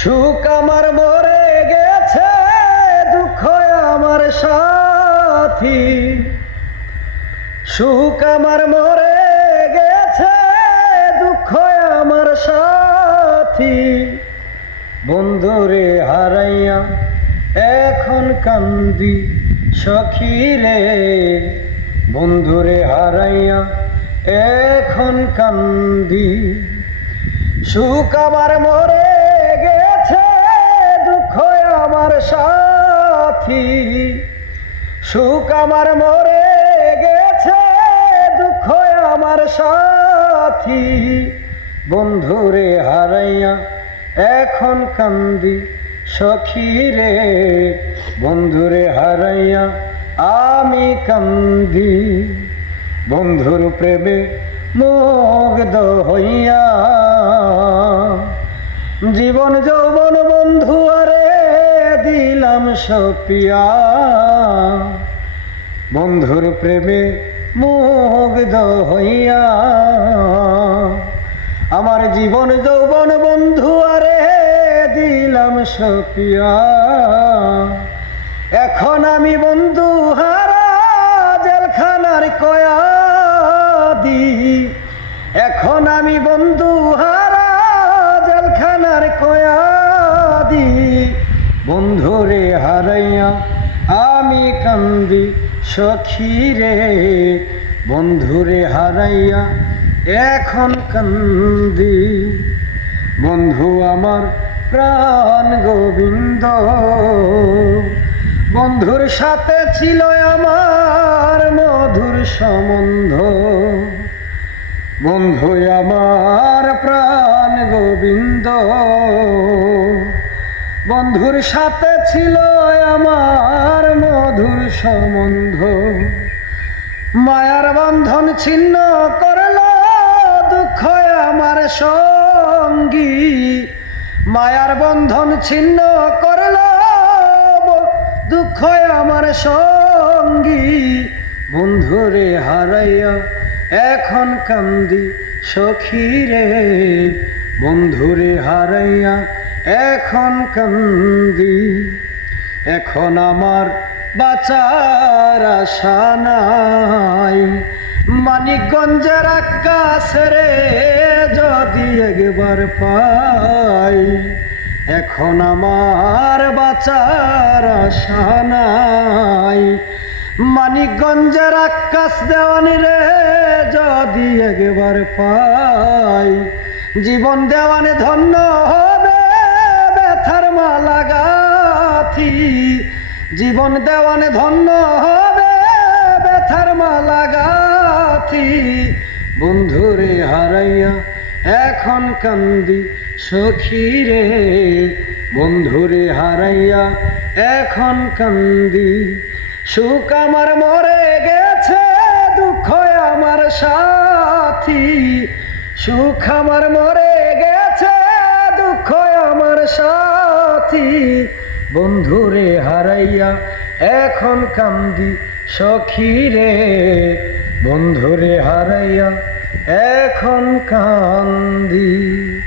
সুখ আমার মরে গেছে, দুঃখ আমার সাথী। সুখ আমার মরে গেছে, দুঃখ আমার সাথী। বন্ধুরে হারাইয়া এখন কান্দি সখী রে। বন্ধুরে হারাইয়া এখন কান্দি। সুখ আমার মরে সাথী সুখ আমার মরে গেছে, দুঃখ আমার সাথী। বন্ধুরে হারাইয়া এখন কান্দি সখী রে। বন্ধুরে হারাইয়া আমি কান্দি। বন্ধুর প্রেমে মুগ্ধ হইয়া জীবন দিলাম সপিয়া। বন্ধুর প্রেমে মুগ্ধ হইয়া। আমার জীবন যৌবন বন্ধু, আরে দিলাম সপিয়া। এখন আমি বন্ধু হারা জেলখানার কয়াদি। এখন আমি বন্ধু হারা বন্ধুরে হারাইয়া আমি কান্দি সখী রে। বন্ধুরে হারাইয়া এখন কান্দি। বন্ধু আমার প্রাণ গোবিন্দ। বন্ধুর সাথে ছিল আমার মধুর সম্বন্ধ। বন্ধু আমার প্রাণ গোবিন্দ। বন্ধুর সাথে ছিল আমার মধুর সম্বন্ধ। মায়ার বন্ধন ছিন্ন করল দুঃখ আমার সঙ্গী। মায়ার বন্ধন ছিন্ন করল দুঃখ আমার সঙ্গী। বন্ধুরে হারাইয়া এখন কান্দি সখী রে বন্ধুরে হারাইয়া এখন কান্দি, এখন আমার বাঁচার আশা নাই। মানিকগঞ্জের আকাশে রে যদি একবার পাই, এখন আমার বাঁচার আশা নাই। মানিকগঞ্জের আকাশ দেওয়ানি রে যদি একবার পাই, জীবন দেওয়ানে ধন্য হবে ব্যথার মালা গাথি জীবন দেওয়ানে ধন্য হবে ব্যথার মালা গাথি বন্ধুরে হারাইয়া এখন কান্দি সখী রে বন্ধুরে হারাইয়া এখন কান্দি সুখ আমার মরে গেছে, দুঃখ আমার সাথী। সুখ আমার মরে বন্ধুরে হারাইয়া এখন কান্দি সখী রে। বন্ধুরে হারাইয়া এখন কান্দি।